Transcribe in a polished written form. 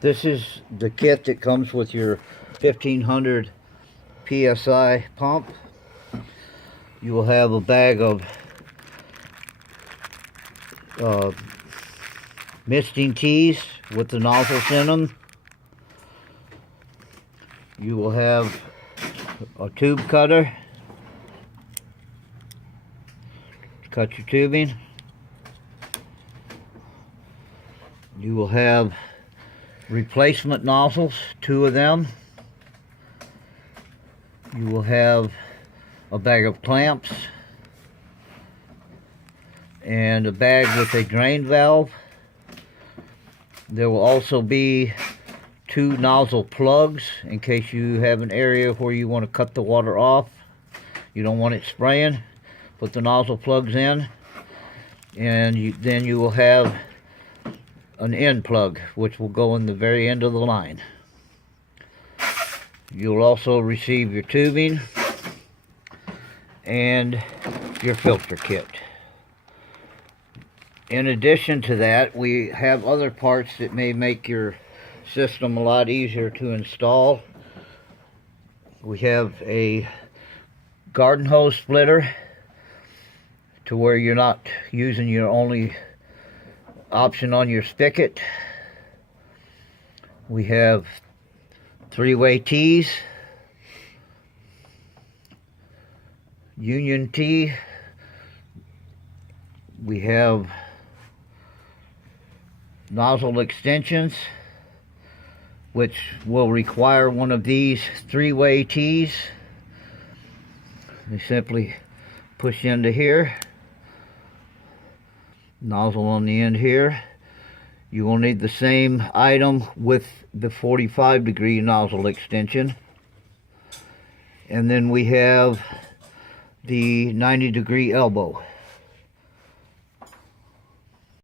This is the kit that comes with your 1500 PSI pump. You will have a bag of misting tees with the nozzles in them. You will have a tube cutter to cut your tubing. You will have replacement nozzles, 2 of them. You will have a bag of clamps and a bag with a drain valve. There will also be 2 nozzle plugs in case you have an area where you want to cut the water off. You don't want it spraying. Put the nozzle plugs in, and then you will have an end plug which will go in the very end of the line. You'll also receive your tubing and your filter kit. In addition to that, we have other parts that may make your system a lot easier to install. We have a garden hose splitter to where you're not using your only option on your spigot. We have 3-way tees, union tee. We have nozzle extensions, which will require one of these 3-way tees. You simply push into here, nozzle on the end here. You will need the same item with the 45-degree nozzle extension. And then we have the 90-degree elbow.